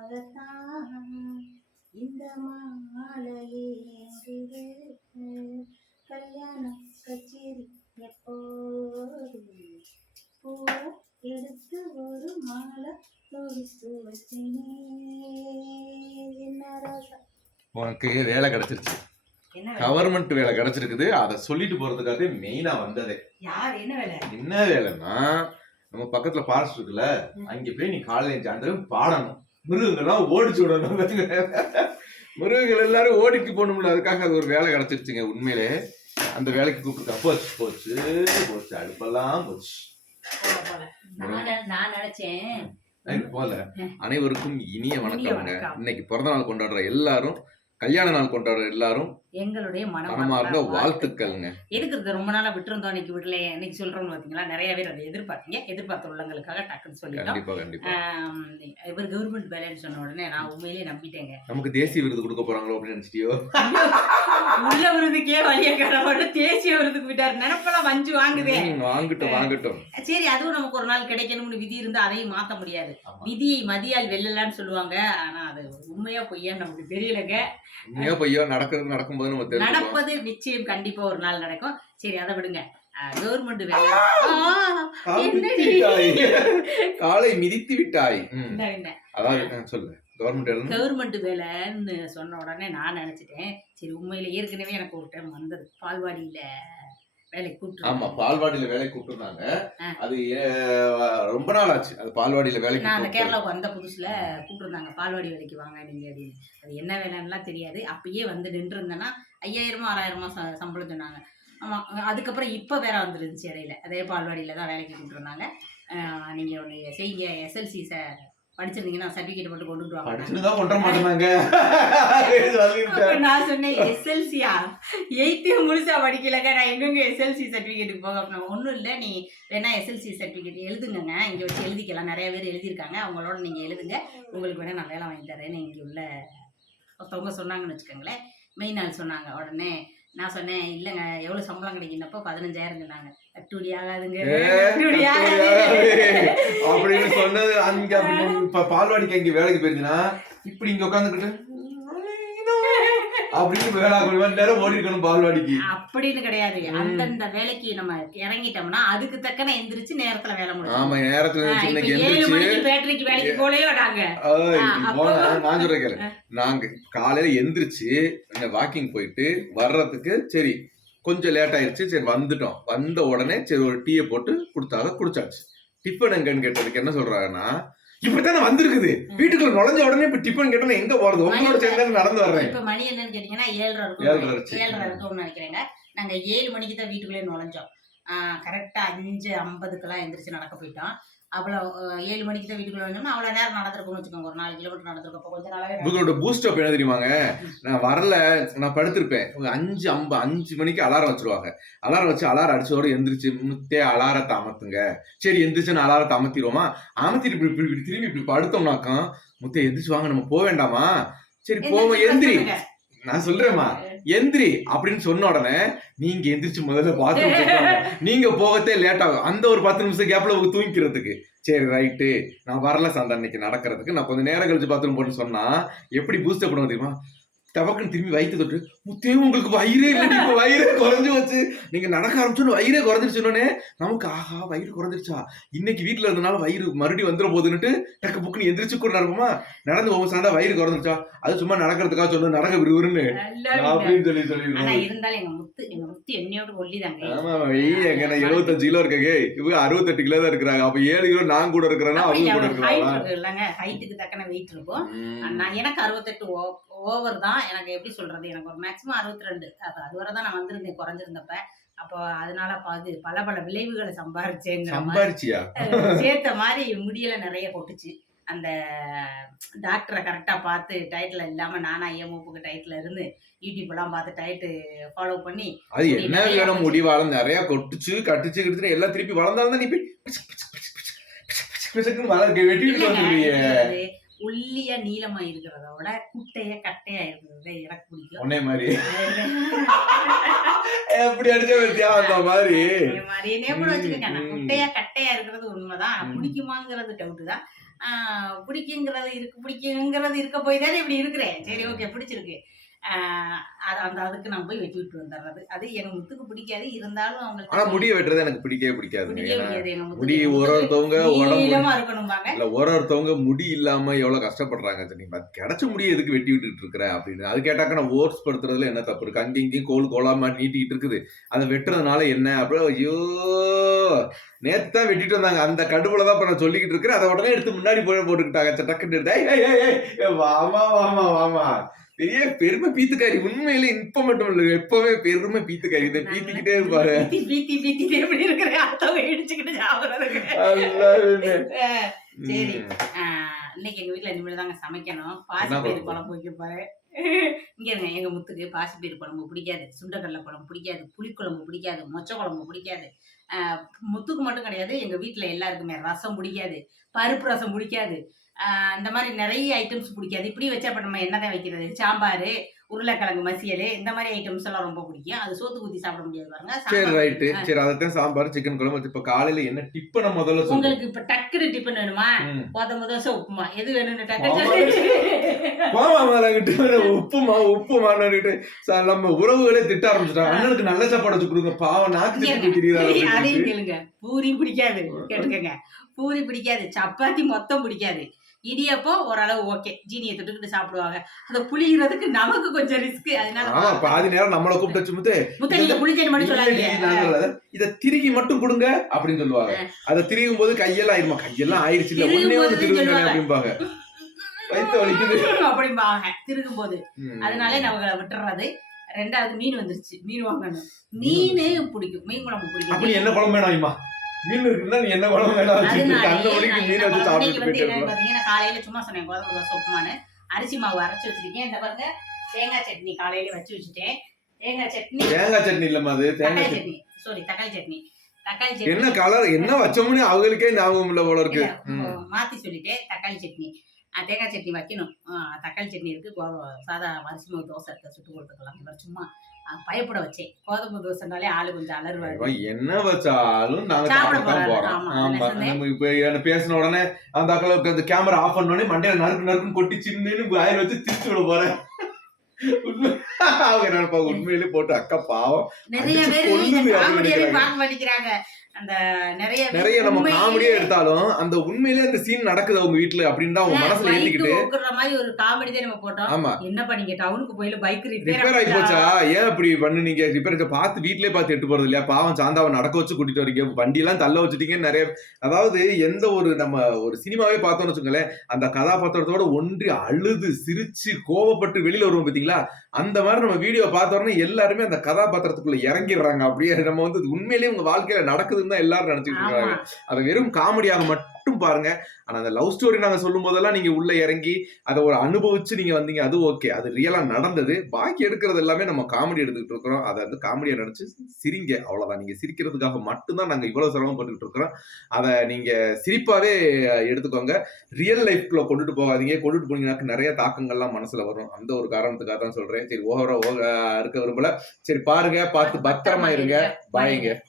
தோளுக்காகத்தான் இந்த மாலையே கல்யாண கச்சேரி எப்போது பூ எடுத்து ஒரு மாலை தொடுத்து உனக்கு வேலை கிடைச்சிருச்சு? கவர்மெண்ட் வேலை? கிடைச்சிருக்குது. அதை சொல்லிட்டு போறதுக்காக மெயினா வந்ததே. யார்? என்ன வேலை? என்ன வேலைன்னா நம்ம பக்கத்துல ஃபாரஸ்ட் இருக்குல்ல அங்க போய் நீ காலையில சாயந்தரம் பாடணும். மிருகங்கள்லாம் ஓடிச்சு விடணும். மிருகங்கள் எல்லாரும் ஓடிட்டு போகணும்ல. அதுக்காக அது ஒரு வேலை கிடைச்சிருச்சுங்க. உண்மையிலே அந்த வேலைக்கு கூப்பிட்டு போச்சு போச்சு போச்சு அடுப்பெல்லாம் போச்சு. நான் நினைச்சேன். போல. அனைவருக்கும் இனிய வணக்கம். இன்னைக்கு பிறந்த நாள் கொண்டாடுற எல்லாரும் கல்யாண நாள் கொண்டாடுற எல்லாரும் எங்களுடைய மனமார்ந்த வாழ்த்துக்கள்ங்க. எதுக்கு ரொம்ப நாளா விட்டுருந்தோம் இன்னைக்கு விடல? இன்னைக்கு சொல்றோம்னு பாத்தீங்களா? நிறைய பேர் அதை எதிர்பார்த்தீங்க. எதிர்பார்த்த உள்ளங்களுக்காக டக்குன்னு சொல்லிட்டோம். இவர் கவர்மெண்ட் வேலைன்னு சொன்ன உடனே நான் உண்மையிலேயே நம்பிட்டேங்க. நமக்கு தேசிய விருது கொடுக்க போறாங்களோ அப்படின்னு நினைச்சிட்டியோ? உள்ள விருதுக்கே வழிய கடவுள் தேசிய விருதுக்கு விட்டார் நினப்பெல்லாம் வஞ்சு வாங்குதே. வாங்கட்டும் வாங்கட்டும். சரி அதுவும் நமக்கு ஒரு நாள் கிடைக்கணும்னு விதி இருந்தா அதையும் மாத்த முடியாது. விதியை மதியால் வெல்லலான்னு சொல்லுவாங்க. ஆனா அது உண்மையா பொய்யா நமக்கு தெரியலங்க. உண்மையா பையோ நடக்கிறது நடக்கும்போது நம்ம நடப்பது நிச்சயம் கண்டிப்பா ஒரு நாள் நடக்கும். சரி அதை விடுங்க. கவர்மெண்ட் வேலை. காலை மிதித்து விட்டாய் அதாவது சொல்லு. கவர்மெண்ட் வேலை கவர்மெண்ட் வேலைன்னு சொன்ன உடனே நான் நினைச்சிட்டேன். சரி உண்மையில ஏற்கனவே எனக்கு ஒரு டைம் வந்தது. பால்வாடியில. ஆமா கூப்பிட்டு பால்வாடியில வேலைக்கு கூப்பிட்டுருந்தாங்க. அது ரொம்ப நாள் ஆச்சு. அது பால்வாடியில வேலைக்கு நான் அந்த கூப்பிட்டு. கேரளாவுக்கு வந்த புதுசுல கூப்பிட்டுருந்தாங்க பால்வாடி வேலைக்கு வாங்க நீங்க அப்படின்னு அது என்ன வேலைன்னுலாம் தெரியாது. அப்பயே வந்து நின்று இருந்தேன்னா ஐயாயிரமோ ஆறாயிரமோ சம்பளம் சொன்னாங்க. ஆமா அதுக்கப்புறம் இப்போ வேற வந்துருந்துச்சு இடையில. அதே பால்வாடியில தான் வேலைக்கு கூப்பிட்டுருந்தாங்க. ஆஹ் நீங்க ஒன்று செய்யுங்க எஸ்எல்சி படிச்சிருந்தீங்கன்னா சர்டிஃபிகேட் மட்டும் தான் கொண்டு வர மாட்டேனாங்க அப்ப சொல்லிருக்கேன். நான் சொன்னேன் எஸ்எல்சியா எயித்து முழுசா படிக்கலங்க நான் எங்கெங்க எஸ்எல்சி சர்டிஃபிகேட்டுக்கு போக அப்படின்னா ஒன்றும் இல்லை நீ வேணா எஸ்எல்சி சர்டிஃபிகேட் எழுதுங்கங்க. இங்கே வச்சு எழுதிக்கலாம். நிறைய பேர் எழுதியிருக்காங்க. அவங்களோட நீங்கள் எழுதுங்க. உங்களுக்கு வேணா நான் வேலை வாங்கி தரேன்னு இங்கே உள்ள ஒருத்தவங்க சொன்னாங்கன்னு வச்சுக்கோங்களேன். மெயின் ஆள் சொன்னாங்க உடனே நான் சொன்னேன் இல்லைங்க எவ்வளோ சம்பளம் கிடைக்குன்னப்போ பதினஞ்சாயிரம் சொன்னாங்க. கட்டுப்படி ஆகாதுங்க. அப்படின்னு சொன்னது அங்க இப்ப பால்வாடிக்கு அங்க வேலைக்கு போயிருந்துன்னா இப்படி இங்க உட்காந்துக்கிட்டு அப்படின்னு வேலை கொஞ்ச நேரம் ஓடி இருக்கணும் பால்வாடிக்கு. அப்படின்னு கிடையாது. அந்தந்த வேலைக்கு நம்ம இறங்கிட்டோம்னா அதுக்கு தக்கன எந்திரிச்சு நேரத்துல வேலை முடியும் ஆமா நேரத்துல ஏழு மணிக்கு பேட்டரிக்கு வேலைக்கு போலையோ நாங்க? நான் சொல்றேன் நாங்க காலையில எந்திரிச்சு வாக்கிங் போயிட்டு வர்றதுக்கு சரி கொஞ்சம் லேட் ஆயிருச்சு சரி வந்துட்டோம். வந்த உடனே சரி ஒரு டீயை போட்டு கொடுத்தாங்க குடிச்சாச்சு. டிஃபன் எங்கன்னு கேட்டதுக்கு என்ன சொல்றாங்கன்னா இப்படித்தானே வந்திருக்குது. வீட்டுக்குள்ள நுழைஞ்ச உடனே இப்ப டிஃபன் கேட்டா எங்க போறது? உங்களோட சேர்ந்து நடந்து வர்றேன். இப்ப மணி என்னன்னு கேட்டீங்கன்னா ஏழரை இருக்கும். ஏழரை இருக்கும்னு நினைக்கிறேங்க. நாங்க ஏழு மணிக்கு தான் வீட்டுக்குள்ளே நுழைஞ்சோம். கரெக்டா அஞ்சு ஐம்பதுக்கெல்லாம் எந்திரிச்சு நடக்க போயிட்டோம். அவ்வளோ ஏழு மணிக்கு தான் வீட்டுக்குள்ள அவ்வளோ நேரம் நடந்திருக்கும்னு வச்சுக்கோங்க. ஒரு நாலு கிலோமீட்டர் நடந்திருக்கும். அப்போ கொஞ்ச நாளாவே உங்களோட பூஸ்ட் அப் என்ன தெரியுமாங்க? நான் வரல நான் படுத்திருப்பேன். அஞ்சு ஐம்ப அஞ்சு மணிக்கு அலாரம் வச்சிருவாங்க. அலாரம் வச்சு அலாரம் அடிச்சோட எந்திரிச்சு முத்தே அலாரத்தை அமர்த்துங்க சரி எந்திரிச்சு அலாரத்தை அமர்த்திடுவோமா அமர்த்திட்டு இப்படி இப்படி திரும்பி இப்படி படுத்தோம்னாக்கம் முத்தே எந்திரிச்சு வாங்க நம்ம போக வேண்டாமா? சரி போவோம் எந்திரி. நான் சொல்றேம்மா. எந்திரி அப்படின்னு சொன்ன உடனே நீங்க எந்திரிச்சு முதல்ல பாத்ரூம் நீங்க போகத்தே லேட் ஆகும். அந்த ஒரு பத்து நிமிஷம் கேப்ல தூங்கிக்கிறதுக்கு சரி ரைட்டு நான் வரல சந்தா இன்னைக்கு நடக்கிறதுக்கு. நான் கொஞ்சம் நேரம் கழிச்சு பாத்ரூம் போட்டு சொன்னா எப்படி பூஸ்ட் பண்ணுவோம் தெரியுமா? டபக்குன்னு திரும்பி வயிற்று தொட்டு முத்தே உங்களுக்கு வயிறே இல்லடி இப்ப வயிறே குறைஞ்சு வச்சு நீங்க நடக்க ஆரம்பிச்சோன்னு வயிறே குறைஞ்சிருச்சுனே நமக்கு ஆஹா வயிறு குறைஞ்சிருச்சா? இன்னைக்கு வீட்டுல இருந்தனால வயிறு மறுபடியும் வந்துட போகுதுன்னுட்டு டக்கு புக்குன்னு எந்திரிச்சு கூட நடக்குமா நடந்து போகும் சாண்டா வயிறு குறைஞ்சிருச்சா? அது சும்மா நடக்கிறதுக்காக சொன்ன நடக்க விறுவிறுன்னு அப்படின்னு சொல்லி சொல்லிருக்கோம் இருந்தாலும் எங்க முத்து எங்க முத்து என்னையோட ஒல்லிதாங்க. ஆமா வெயில் எங்க நான் எழுபத்தஞ்சு கிலோ இருக்கேங்க இவங்க அறுபத்தெட்டு கிலோ தான் இருக்கிறாங்க. அப்ப ஏழு கிலோ நான் கூட இருக்கிறேன்னா அவங்க கூட ஹைட் இருக்கிறாங்களா? இருக்கு இல்லைங்க ஹைட்டுக்கு தக்கன வெயிட் இருக்கும். ம். நான் எனக்கு அறுபத்தெட்டு ஓவர் தான் எனக்கு எப்படி சொல்றது? எனக்கு ஒரு மேக்ஸிமம் அறுபத்தி ரெண்டு அது அது வரை தான் நான் வந்திருந்தேன் குறைஞ்சிருந்தப்ப. அப்போ அதனால பாது பல பல விளைவுகளை சம்பாரிச்சேங்கிற மாதிரி. சேர்த்த மாதிரி முடியல நிறைய கொட்டுச்சு. அந்த டாக்டரை கரெக்டாக பார்த்து டயட்டில் இல்லாமல் நானா என் மூப்புக்கு டயட்டில் இருந்து யூடியூப்லாம் பார்த்து டயட்டு ஃபாலோ பண்ணி அது என்ன வேணும். முடி வளர்ந்து நிறைய கொட்டுச்சு கட்டுச்சு கிட்டுச்சு எல்லாம் திருப்பி வளர்ந்தாலும் தான் நீ போய் வளர்க்க வெட்டிட்டு ஒல்லியா நீளமா இருக்கிறத விட குட்டைய கட்டையா இருக்கிறது எனக்கு பிடிக்கும். உன்னே மாதிரி. எப்படி அடிச்ச அந்த மாதிரி. மாதிரி. கூட வச்சுக்கோங்க. நான். குட்டையா கட்டையா இருக்கிறது உண்மைதான். பிடிக்குமாங்கிறது டவுட் தான். ஆஹ் பிடிக்குங்கிறது இருக்கு பிடிக்குங்கிறது இருக்க போய் தானே இப்படி இருக்கிறேன். சரி ஓகே பிடிச்சிருக்கு. அது அந்த அதுக்கு நான் போய் வெட்டி விட்டு வந்துடுறது அது எங்க முத்துக்கு பிடிக்காது. இருந்தாலும் ஆனா அவங்களுக்கு முடிய வெட்டுறது எனக்கு பிடிக்கவே பிடிக்காது. முடி. ஒரு ஒருத்தவங்க உடம்பு இருக்கணும்பாங்க. இல்ல ஒரு ஒருத்தவங்க முடி இல்லாம எவ்வளவு கஷ்டப்படுறாங்க தெரியுமா? கிடைச்ச முடிய எதுக்கு வெட்டி விட்டுட்டு இருக்கிற அப்படின்னு. அது கேட்டாக்க நான் ஓட்ஸ் படுத்துறதுல என்ன தப்பு இருக்கு? அங்கேயும் இங்கேயும் கோல் கோலாமா நீட்டிக்கிட்டு இருக்குது. அதை வெட்டுறதுனால என்ன? அப்படியே ஐயோ! நேத்து தான் வெட்டிட்டு வந்தாங்க. அந்த கடுப்புல தான் இப்ப நான் சொல்லிக்கிட்டு இருக்கிறேன். அதை உடனே எடுத்து முன்னாடி போய் போட்டுக்கிட்டாங்க. டக்குன்னு வாமா வாமா வாமா பெரிய பெருமை பீத்துக்காரி. உண்மையில இப்ப மட்டும் இல்ல எப்பவுமே பெருமை பீத்துக்காரி. இதை பீத்திக்கிட்டே இருப்பாரு பீத்தி பீத்தி பீத்தி எப்படி இருக்கிறேன் அடுத்தவங்க இடிச்சுக்கிட்டு சரி. இன்னைக்கு எங்க வீட்ல இனிமேல் தாங்க சமைக்கணும். பாசிப்பயிறு குழம்பு? வைக்க போறேன். இங்க இருங்க எங்க முத்துக்கு பாசிப்பயிறு குழம்பு பிடிக்காது. சுண்டக்கடலை குழம்பு பிடிக்காது. புளிக்குழம்பு பிடிக்காது. மொச்சை குழம்பு பிடிக்காது. முத்துக்கு மட்டும் கிடையாது. எங்க வீட்டில் எல்லாருக்குமே ரசம் பிடிக்காது. பருப்பு ரசம் பிடிக்காது. அந்த மாதிரி நிறைய ஐட்டம்ஸ் பிடிக்காது. இப்படி வச்சா அப்ப நம்ம என்னதான் வைக்கிறது? சாம்பார் உருளைக்கிழங்கு மசியல் இந்த மாதிரி ஐட்டம்ஸ் எல்லாம் ரொம்ப பிடிக்கும். அது சோத்து ஊத்தி சாப்பிட முடியாது பாருங்க. சரி ரைட்டு சரி அதைத்தான் சாம்பார் சிக்கன் குழம்பு இப்ப காலையில என்ன டிப்பனை முதல்ல உங்களுக்கு இப்ப டக்குனு டிஃபன் வேணுமா. கோதம்பு தோசை உப்புமா. எது வேணும்னு ஆமா. டக்கு மாமா மேலங்கிட்டு உப்புமா சார் நம்ம உறவுகளே திட்ட ஆரம்பிச்சிட்டாங்க. அண்ணனுக்கு நல்ல சாப்பாடு வச்சு கொடுங்க. பாவம் நாக்கு அதையும் கேளுங்க. பூரி பிடிக்காது. கேட்டுக்கங்க. பூரி பிடிக்காது. சப்பாத்தி மொத்தம் பிடிக்காது. இடியப்பம் ஓரளவு ஓகே ஜீனியை தொட்டுக்கிட்டு சாப்பிடுவாங்க. அந்த புளிகிறதுக்கு நமக்கு கொஞ்சம் ரிஸ்க் அதனால பாதி நேரம் நம்மள கூப்பிட்டு வச்சு முத்து முத்த நீங்க புளிச்சேன்னு மட்டும் சொல்லாதீங்க. அத- இத திருகி மட்டும் கொடுங்க அப்படின்னு சொல்லுவாங்க. அத திரியும் போது கையெல்லாம் ஆயிருமா? கையெல்லாம் ஆயிருச்சு இல்ல திருகும் ஒண்ணு திருவுங்க சொல்லுவாங்க. அப்படிம்பாங்க. அப்படிம்பாங்க. திருகும் போது. அதனால நம்ம விட்டுறது. ரெண்டாவது மீன் வந்துருச்சு. மீன் வாங்கணும். மீன் பிடிக்கும். மீன் குழம்பு பிடிக்கும். என்ன குழம்பு வேணாமா மீன் இருக்குன்னா நீ என்ன குழம்பு வேணா வச்சுட்டு அந்த மணிக்கு மீன் வச்சு சாப்பிட்டு போயிட்டு காலையில சும்மா சொன்னேன் கோதுமை தோசை உப்புமான்னு. அரிசி மாவு அரைச்சு வச்சிருக்கேன். இந்த பாருங்க தேங்காய் சட்னி காலையில வச்சு வச்சுட்டேன். தேங்காய் சட்னி. தேங்காய் சட்னி இல்லம்மா அது. தேங்காய் சட்னி. சாரி தக்காளி சட்னி. தக்காளி சட்னி. என்ன கலர் என்ன வச்சோம்னு அவங்களுக்கே ஞாபகம் இல்ல போல இருக்கு. மாத்தி சொல்லிட்டேன். தக்காளி சட்னி. தேங்காய் சட்னி வைக்கணும். தக்காளி சட்னி இருக்கு. கோ- சாதா அரிசி மாவு தோசை இருக்கு. சுட்டு கொடுத்துக்கலாம். இவர் சும்மா பயப்பட வச்சேன் கோதுமை தோசைனாலே ஆளு கொஞ்சம் அலறுவாரு என்ன வச்சாலும் சாப்பிட. போறோம். இப்ப பேசின உடனே அந்த அக்களுக்கு அந்த கேமரா ஆஃப் பண்ண உடனே மண்டையில நறுக்கு நறுக்குன்னு கொட்டி சின்னு வாயில் வச்சு திருச்சி விட போறேன். அவங்க நினைப்பாங்க? உண்மையிலே போட்டு அக்கா பாவம். நிறைய பேர் கொல்லுது அந்த நிறைய நிறைய நம்ம காமெடியா எடுத்தாலும் அந்த உண்மையிலே அந்த சீன் நடக்குது அவங்க வீட்டுல அப்படின்னு அவங்க மனசுல ஏத்திக்கிட்டு மாதிரி ஒரு காமெடி தான் நம்ம போட்டோம். ஆமா. என்னப்பா நீங்க டவுனுக்கு போயில பைக் ரிப்பேர் ஆகி போச்சா? ஏன் இப்படி பண்ணுனீங்க ரிப்பேர் பார்த்து வீட்லயே பார்த்து எட்டு போறது இல்லையா? பாவம் சாந்தாவை நடக்க வச்சு கூட்டிட்டு வரீங்க. வண்டி எல்லாம் தள்ள வச்சுட்டீங்க நிறைய அதாவது எந்த ஒரு நம்ம ஒரு சினிமாவே பார்த்தோம்னு வச்சுக்கோங்களேன் அந்த கதாபாத்திரத்தோட ஒன்றி அழுது சிரிச்சு கோவப்பட்டு வெளியில வருவோம் பாத்தீங்களா அந்த மாதிரி நம்ம வீடியோ பார்த்த உடனே எல்லாருமே அந்த கதாபாத்திரத்துக்குள்ள இறங்கிடுறாங்க. அப்படியே நம்ம வந்து உண்மையிலேயே உங்க வாழ்க்கையில நடக்குதுன்னு தான் எல்லாரும் நினைச்சிட்டு இருக்காங்க. அதை வெறும் காமெடியாக மட்டும் பாருங்க. ஆனா அந்த லவ் ஸ்டோரி நாங்க சொல்லும் போதெல்லாம் நீங்க உள்ள இறங்கி அதை ஒரு அனுபவிச்சு நீங்க வந்தீங்க. அது ஓகே அது ரியலா நடந்தது. பாக்கி எடுக்கிறது எல்லாமே நம்ம காமெடி எடுத்துக்கிட்டு இருக்கிறோம். அதை வந்து காமெடியா நினைச்சு சிரிங்க. அவ்வளவுதான். நீங்க சிரிக்கிறதுக்காக மட்டும்தான் நாங்க இவ்வளவு சிரமப்பட்டுக்கிட்டு இருக்கிறோம். அதை நீங்க சிரிப்பாவே எடுத்துக்கோங்க. ரியல் லைஃப்குள்ள கொண்டுட்டு போகாதீங்க. கொண்டுட்டு போனீங்கன்னாக்க நிறைய தாக்கங்கள்லாம் மனசுல வரும். அந்த ஒரு காரணத்துக்காக தான் சொல்றேன். சரி ஓவரா இருக்க விரும்பல. சரி பாருங்க. பார்த்து பத்திரமா இருங்க பாய்ங்க